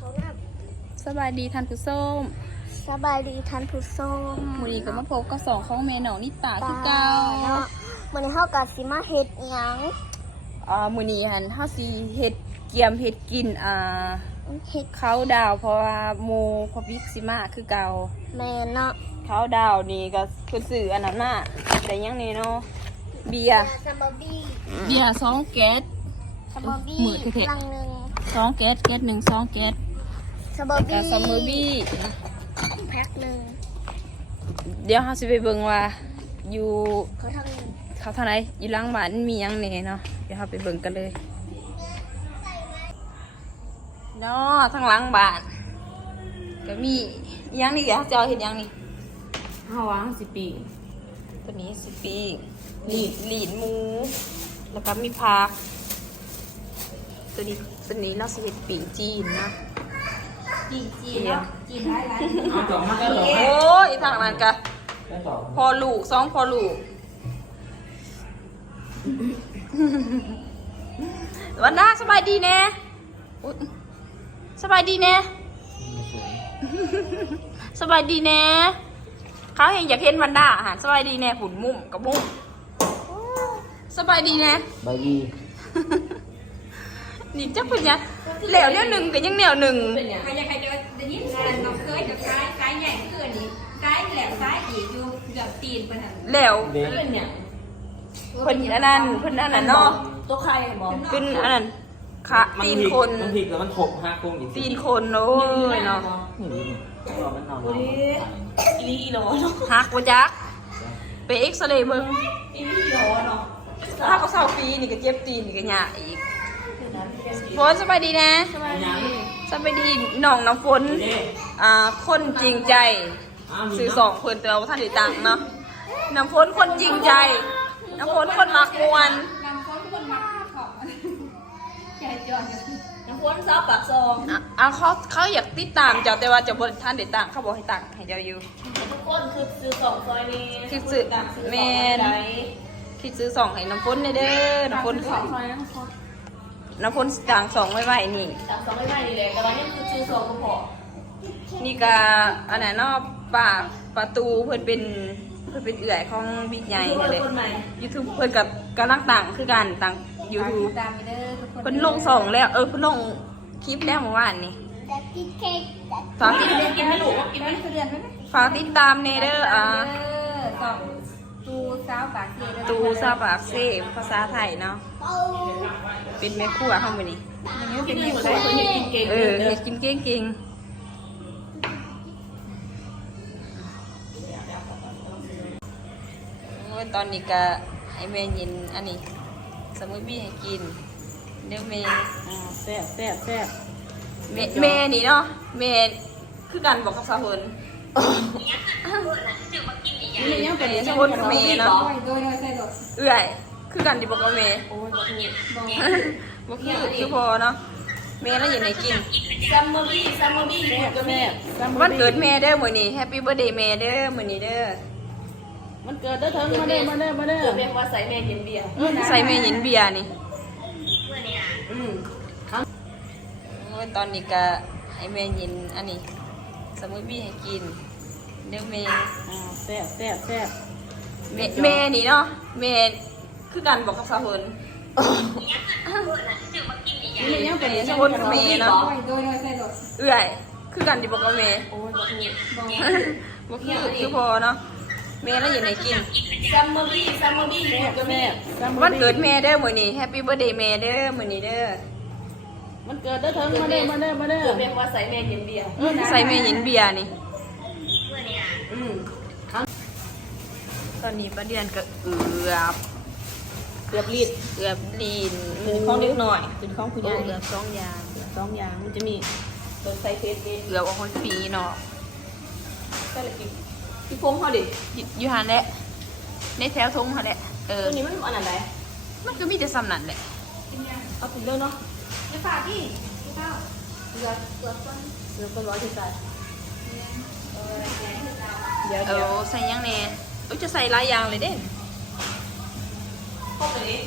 เขาหน้าสบายดีท่านผู้ส้มสบายดีท่านผู้ชมวันนี้ก็มาพบกับสองของเมน้องนิตาคือเก่าเนาะมันนี้เฮากับสิมาเฮ็ดหยังอ่ามื้อนี้หันเฮาสิเฮ็ดเกียมเฮ็ดกินอ่าเฮ็ดข้าวดาวเพราะว่าโมพอบิกสิมาคือเก่าแม่นเนาะข้าวดาวนี่ก็คือสื่ออันนั้นน่ะแต่ยังนี่เนาะเบียร์ซัมเบอร์บี้เบียร์สองแก๊สซัมเบอร์บี้มือเท่ๆลังหนึงสองแก๊สแก๊สหนึ่งสองแก๊ส ซัมเบอร์กับี้บซัมเมอร์บี้แพ็คหนึงเดี๋ยวเฮาสิไปเบิ่งว่าอยู่เขาทางนึงเขาเท่าไหรอยู่หล้างบ้านมีหยังแหน่เนาะเดี๋ยวเราไปเบิ่งกันเลยเนาะทางหล้างบ้านก็มีอิหยังนี่แกเขาจะเอาเห็นยังนี่ห้าวางสิปีตัวนี้สิปีกลีดลีดหมู แล้วก็มีผัก ตัวนี้ตัวนี้เราสิเห็ดปีกจีนนะ จีนจีนเนาะจีนหลายหลายเอาจอกมาก็จอกโอ้ยทางนั้นกะได้จอกพอลูกสองพอลูกวันน้าสบายดีแน่อุ๊ยสบายดีแน่สบายดีแน่เขาเห็นอยากเห็นวันด้าอาหารสบายดีแน่หุ่นมุมกับมุมสบายดีแน่บายี นี่จักเป็นยังเหลวเนี่ยหนึ่งกับยังเหนียวหนึ่งใครจะใครจะได้ยินงานน้องเคยกับกายกายใหญ่เกินนี่กายแหลมซ้ายอีกอยู่เกือบตีนไปทางเหลวเด็กเป็นเนี่ยเพิ่นอันนั้นเพิ่นอันนั้นเนาะตัวใครบอกเป็นอันนั้นขาตีนคน มันผิดแล้วมันถกหักตรงอีกตีนคนโอ้ยเนาะนี่รอมันนอนอีลีโลหักบ่จักไปเอ็กซเรย์เบิ่งอีนี่โหเนาะถ้าเขาเศร้าปีนี่ก็เจ็บตีนนี่ก็หยาอีก ฝนสบายดีนะ สบายดีน้องน้ำฝน อ่า คนจริงใจ ซื้อสองคนแต่ว่าท่านได้ตังค์เนาะ น้ำฝนคนจริงใจ น้ำฝนคนมักมวนนำคนคนมาขอบใจจอนกันน้ำพ้นซับปากซองอะอะเขาเขาอยากติดตามเจ้าแต่ว่าเจ้าบ่ท่านได้ตังค์เขาบอกให้ตังค์ให้เจ้าอยู่ ทุกคนคือซื้อสองซอยนี้คือซื้อแมนคิดซื้อสองให้น้ำฝนเด้อน้ำฝนขอบคอยนะขอ น้ำฝนต่างสองไว้ไว้นี่สามสองไม่ได้ดีเลยแต่ว่านี่คือซื้อสองก็พอนี่ก็อันไหนเนาะป่าประตูเพิ่นเป็นเพิ่นเป็นเอื่อยของบิ๊กใหญ่คือเลยคนใหม่ยูทูบเพิ่นกับกำลังต่างคือกันต่างยูทูบตามไปเด้อทุกคนเพิ่นลงสองแล้วเออเพิ่นลงคลิปแล้วเมื่อวานนี่แต่กินเค้กแต่ฝากติดกินไม่หลูกกินไม่เดือนไหมฝากติดตามเนเด้ออ่าสองตู สาวปากเสียตูซาบากเซภาษาไทยเนาะเป้าเป็นแม่ครัวเฮามื้อนี้กินอยู่ใส่คนยังกินเก่งเออเฮ็ดกินเก่งๆโอ้ยตอนนี้ก็ให้แม่ยินอันนี้ สมุนบี้ให้กิน เดี๋ยวแม่อ่าแซ่บแซ่บแซ่บแม่แม่นี่เนาะแม่คือกันบอกกับสาวเพิ่น นี่ยังเป็นสมุนเมเนาะเอื้อย คือกันดิบอกกับแม่โอ้ยบอกนี่บอกคือคือพอเนาะแม่แล้วอยู่ไหนกินซัมเมอร์บี้ซัมเมอร์บี้แซ่บแซ่บวันเกิดแม่เด้อมื้อนี้แฮปปี้เบิร์เดย์แม่เด้อมื้อนี้เด้อมันเกิดได้อทั้งมาเด้อมาเด้อมาเด้อเรียกว่าใส่แม่กินเบียร์ใส่แม่หยินเบียร์นี่อืมโอ้ยตอนนี้ก็ให้แม่หยินอันนี้ สมุนบี้ให้กิน เดี๋ยวแม่อ่าแซ่บแซ่บแซ่บแม่แม่นี่เนาะแม่คือกันบอกกับสาวเพิ่นนี่ยังเป็นสมุนเมเนาะโดยโดยใส่รถเอื้อยคือกันดิบอกกับแม่โอ้ยบอกนี่บอกบ่คือคือพอเนาะแม่แล้วอยู่ไหนกินซัมเมอร์บี้ซัมเมอร์บี้แซ่บแซ่บวันเกิดแม่เด้อมื้อนี้แฮปปี้เบิร์เดย์แม่เด้อมื้อนี้เด้อ มันเกิดได้ทั้งมาเด้อมาเด้อมาเด้อเรียกว่าใส่แม่กินเบียร์ใส่แม่หยินเบียร์นี่อืมตอนนี้ป้าเดือนก็เอือบเกือบลิดเอือบลีนหมูเป็นของเล็กหน่อยเป็นของคุณเอืยายอบสองอย่างสองอย่างมันจะมีตัวใส่เฟสเองเอือบเอาคนปีเนาะใส่ละกี่พี่พงเขาดิอยู่อยู่หันแหละในแถวทงหันแหละเออตัวนี้มันอันไหนมันก็มีแต่ซ้ำนั่นแหละเอาถึงเด้อเนาะ จะฝากที่ข้าวเกลือเกลือก้อนเกลือก้อนร้อยที่ใส่เดี๋ยวเอเดี๋ยวอใส่หยังแน่เอ้ยจะใส่หลายอย่างเลยเด้เข้าไปนี้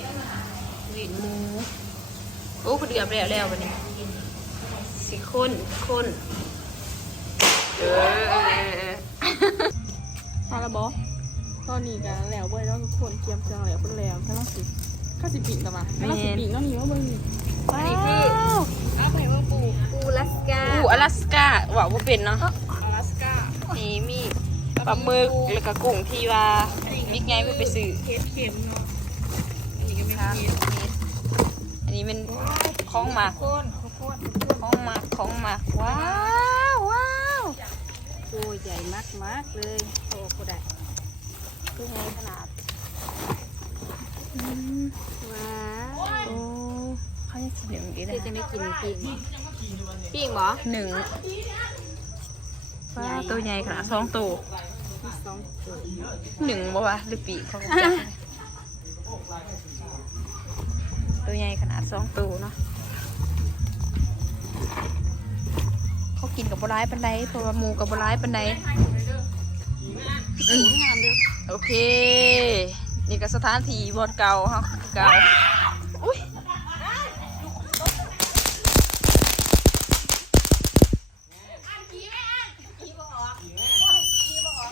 ลีนหมู โอ้คนเดือบแล้วแล้ววันนี้ สิสิคนคนเออพาละบอตอนนี้กันแล้วเว้ยแล้วทุกคนเตรียมเครื่องแล้วเพิ่นแล้วกำลังสิ ข้าสิปีกกันมาข้าสิปีกน้องนี่ว่าเบิ่งนี่ว้าวเอาไปว่าปูปูลัสกาอูอลาสก้าว่าว่าเป็นเนาะอลาสก้านี่มีปลาหมึกแล้วก็กุ้งที่ว่าบิ๊กไงไม่ไปซื้อเค็มเค็มเนาะอันนี้ก็ไม่ค่ะเค็มอันนี้เป็นของหมักโคนข้าวโพดของหมักของหมักว้าวว้าวตัวใหญ่มากมากๆเลยโอ้ก็ได้คือไงขนาด ว้าวโอ้เขาจะกินอย่างนี้เลเจ๊ยจะได้กินปิ้งปิ้งเหรอหนึ่งว้าวตัวใหญ่ขนาดสองตัวสองตัวหนึ่งบ่วะหรือปีกเขาก็จับตัวใหญ่ขนาดสองตัวเนาะเขากินกับบัวร้ายปันไดเพราะว่าหมูกับบัวร้ายปันไดสวยงามเด้อโอเค นี่ก็สถานที่บอดเก่าเฮาเก่าอุ้ย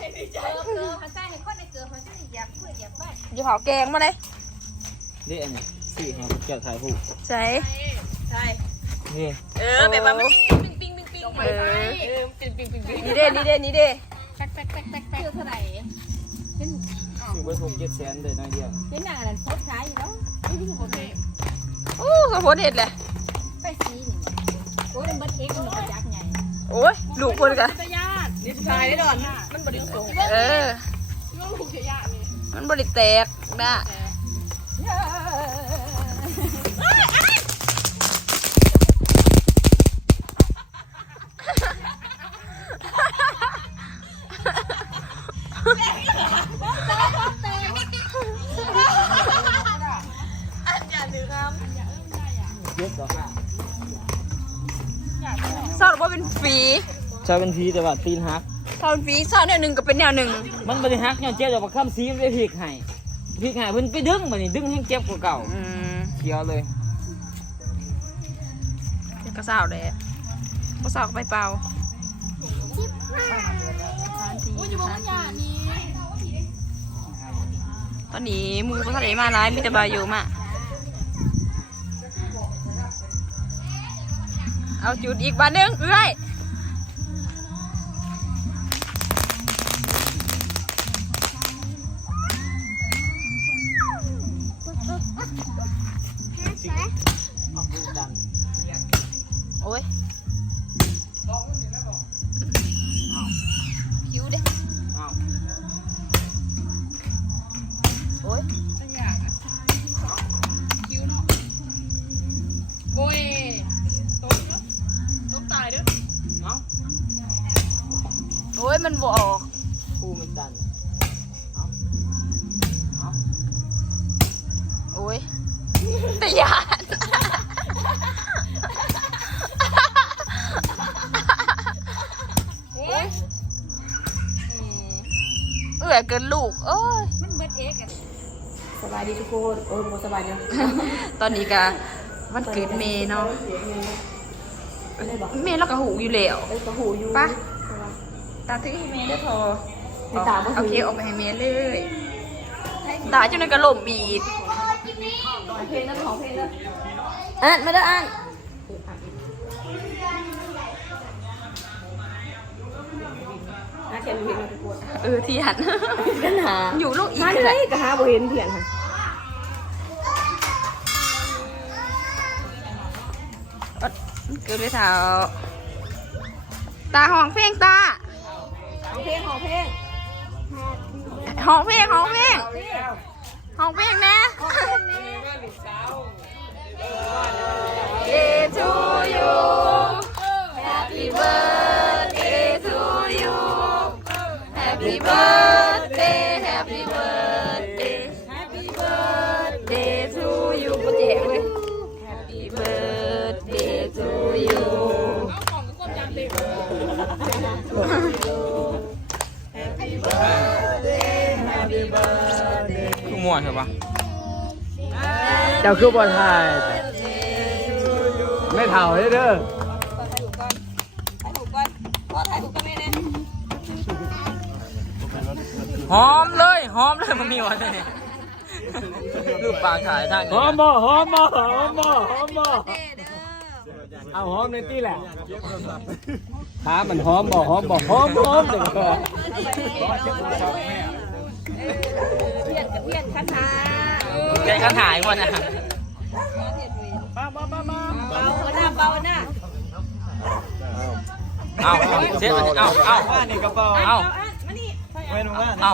เจอเจอเขาใส่ในคนในเกลือเขาจะอยากพูดอยากบ้านอย่าเผาแกงมาเลยนี่อันนี้สี่ห้าเจ้าถ่ายหูปใช่นี่เออแบบว่ามันปิ้งปิ้งปิ้งปิ้งเออนี่เด้นี่เด้นี่เด้แป๊กแป๊กแป๊กแป๊กแป๊กเท่าไหร่ คือไปถูกเจ็ดแสนเลยน้อยเดียวเห็นหน้านั้นโพสต์ขายอยู่แล้วนี่คือโอเคโอ้สะโพดเห็ดเลยไปซีนี่โอ้ยมันเบิดเอ็กซ์มันกระจักใหญ่โอ้ยลูกคนกันจะญาตินี่ชายได้ดอนมันบริสุทธิ์เออลูกจะญาตินี่มันบริแตกนะ ใช้เป็นทีแต่ว่าตีนหักซอสเป็นฟรีซอสแนวหนึ่งก็เป็นแนวหนึ่งมันบริหักเนี่ยเจ๊จะมาข้ามซีมันไปพริกให้พริกให้เพิ่นไปดึงมานี่ดึงให้เจ็บกว่าเก่าอืมเขียวเลยเดี๋ยวก็สาวเลยก็สาวก็ไปเป่าอุ้ยอยู่บนขยะนี่ตอนนี้หมูก็ทะเลมาร้ายมีแต่บาอยู่มาเอาจุดอีกวันหนึงเอ้ย สบายดีทุกคนโอ้ยสบายเนาะตอนนี้ก็วันเกิดเมย์เนาะเมย์แล้วก็หูอยู่แล้วไอ้กระหูอยู่ปะตาถึงให้เมย์ได้พอในตาบ่เอาหูเค้กออกไปให้เมย์เลยตาจนในกระหล่มอีกเพลงนั้นของเพลงนั้นอ่านไม่ได้อ่านน่าเขียนเพลงนั้นทุกคนเออที่หันกันหาอยู่ลูกอีกหาเลได้ยก็หาบ่เห็นเพียนค่ะ เกิดเลยเท้าตาห้องเพลงตาของเพลงของเพลงห้องเพลงห้องเพลงห้องเพลงนะ Day to you Happy birthday to you Happy birthday คือมั่วใช่ปะเจ้าคือบอลไทยไม่เท่าเด้อเด้อหอมเลยหอมเลยมันมีวันนี้รูปลากถ่ายท่านหอมบ่หอมบ่หอมบ่หอมบ่ เอาหอมในที่แหละขามันหอมบ่หอมบ่หอมหอมเด้อแกก็ถ่ายวันนะมามามามาเบาหน้าเบาหน้าเอาเอาเซ็ตมันเอาเอาว่านี่กระเป๋าเอามานี่เว้นว่าเอา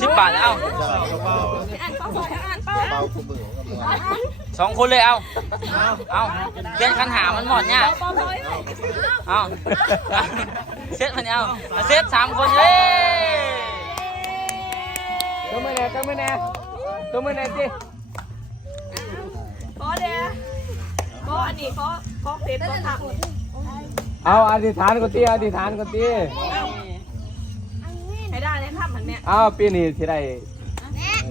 สิบบาทเอากระเป๋าอ่านข้อสอบอ่านเป้าเบาคู่มือกับมือ สองคนเลยเอา เอาเปลี่ยนคันหามันหมดเนี่ยเอาเซ็ตมันเอาเซ็ตสามคนเย้ตัวมือแน่ตัวมือแน่ตัวมือแน่จิขอเด้อขออันนี้ขอขอเฟซขอถักเอาอธิษฐานก็ตีอธิษฐานก็ตีให้ได้เลยทำมันเนี่ยเอาปีนี้สิได้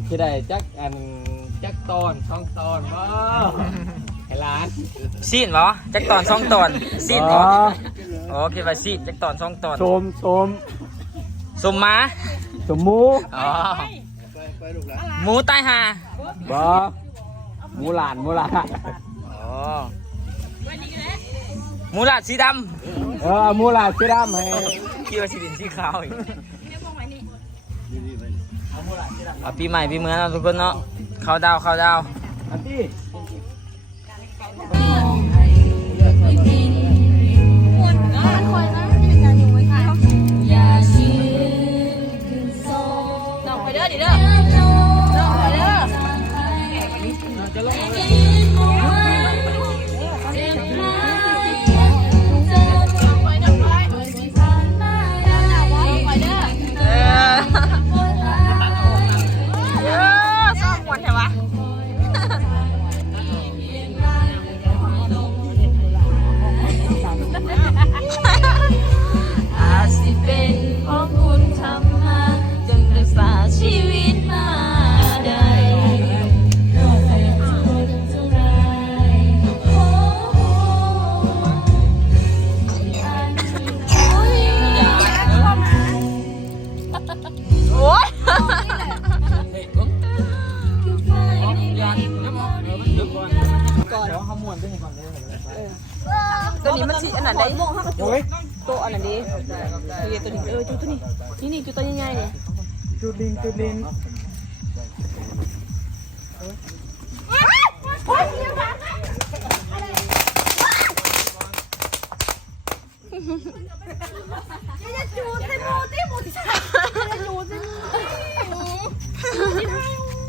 สิได้จักอัน จักตอนสองตอนบ่ให้หลานซีนเหรอจักตอนสองตอนซีนเหรอ๋ออโอเคไปซีนจักตอนสองตอนโสมโสมสมมาสมหมูอ๋อหมูตายห่าบ่หมูหลานหมูหลานอ๋อหมูหลาดสีดเออหมูหลานสีดำให้ำคิดว่าสีดินสีขาวอีกเอาปีใหม่ปีเมืองเนาะทุกคนเนาะ เข้าดาวเข้าดาว อันที่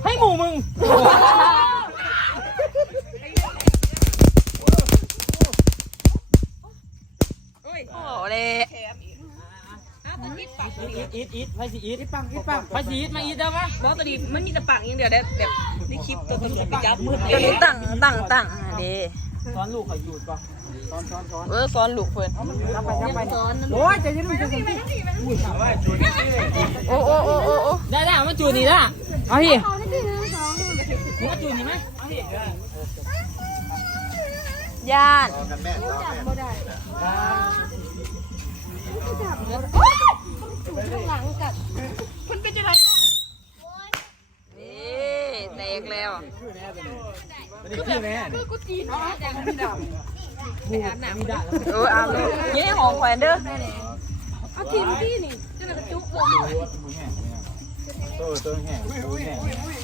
ให้หมูมึงโอ้เลยอีทอีทอีทไปสิอีทอีทปังอีทปังไปสิอีทมาอีทได้ปะบอสตัวนี้มันมีแต่ปากอย่างเดียวได้แบบในคลิปตัวตำรวจไปจับมืดตัวนี้ตั้งตั้งตั้งอะเด้สอนลูกเขาหยุดปะ เออซ้อนลูกเพิ่นโอ้ยใจเย็นๆใจเย็นโอ้โอ้โอ้โอ้โอ้ได้ได้มาจูนี่ละเอาพี่มาจูนี่ไหมย่านกันแม่ต่อแม่นี่แตกแล้วๆนี่คือแม่ เอออาบเลยนี่หอมแขวนเด้อเอาทีมพี่นี่จะได้กระจุกเลยตัวตัวแห้งตัวแห้ง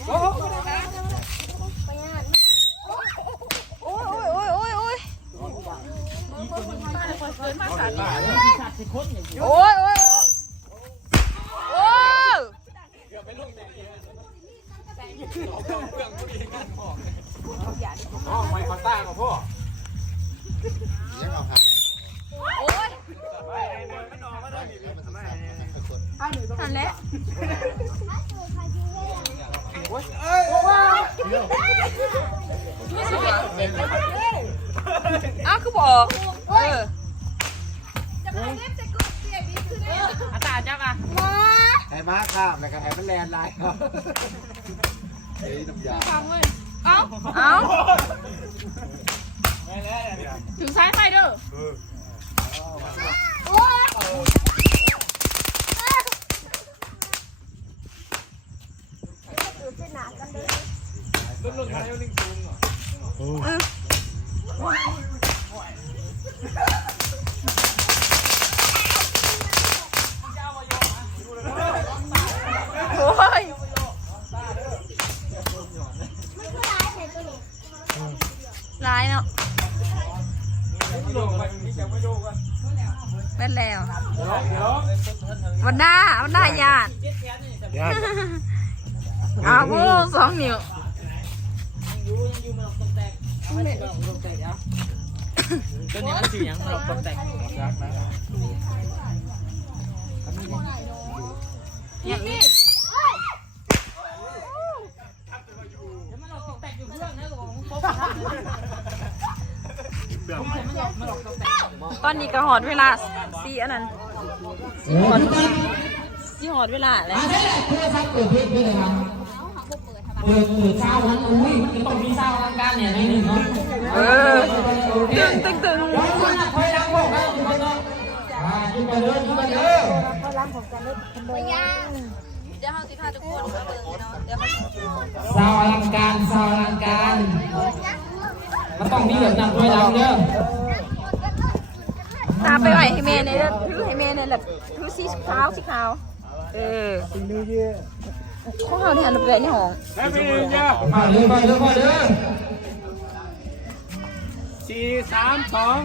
โอ้โหโอ้ยโอ้ยโอ้ยโอ้ยโอ้ยโอ้ยโอ้ยอ๋อไม่ขอต้ากับพ่อ ออกเออจะป่นแต่มาไอ้มาข้ามแล้วก็ไอ้มันแลนไลน์ครับเฮ้ยน้ำยาฟังเว้ยเอ้าเอ้าถึงซ้ายไปเด้อ เแม่นแล้ววันหน้าวันหน้าญาติญาอ้าวโอ้สองนิ้วตัวนี้มันสีหยังเราตกแต่งอย่างนี้ ตอนนี้ก็หอดเวลาสีอันนั้นสีหอดสีหอดเวลาแล้วเออตึงตึงตึงเดี๋ยวเขาสิพาทุกคนมาเบิ่งเนาะเดี๋ยวเขาสาวอลังการสาวอลังการ มันต้องมีแบบนั้นด้วยหลังเด้อตามไปไหวให้แม่เนี่ยถือให้แม่เนี่ยแหละถือสีขาวสีขาว เออของเขาเนี่ยเราเปลี่ยนในห้องแฮปปี้นิวเยียร์มาเด้อมาเด้อมาเด้อสี่สามสอง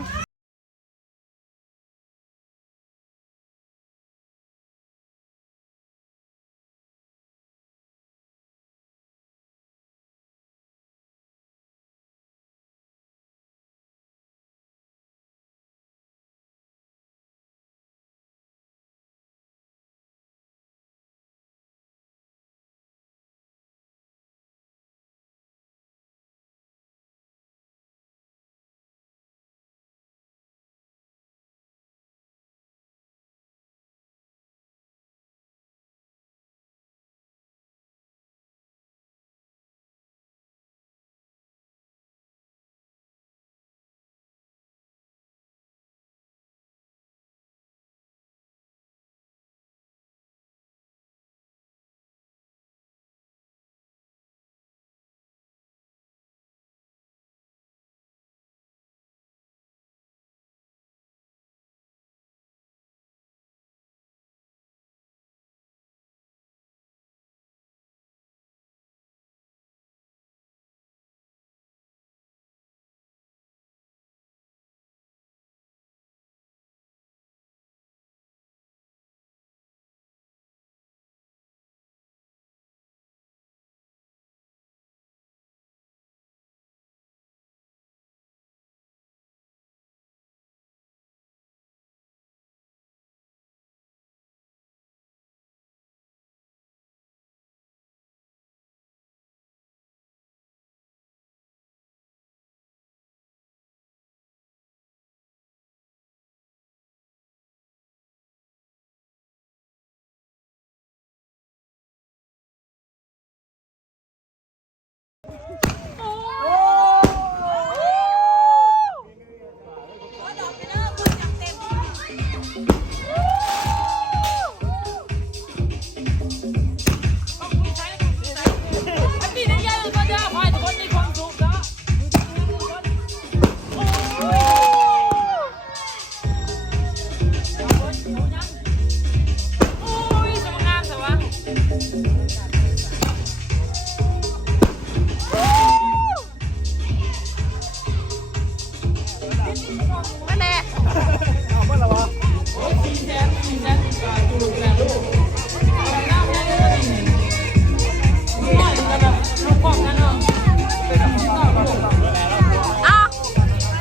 อ้าว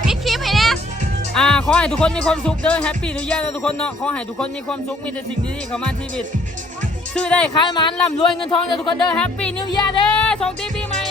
ปิดคลิปให้เนี่อ่าขอให้ทุกคนมีความสุขเด้อแฮปปี้นิวเยียร์ทุกคนเนาะขอให้ทุกคนมีความสุขมีแต่สิ่งดีๆเข้ามาชีวิตซื้อได้ขายมันร่ำรวยเงินทองเด้อทุกคนเด้อแฮปปี้นิวเยียร์เด้อสองปีปีใหม่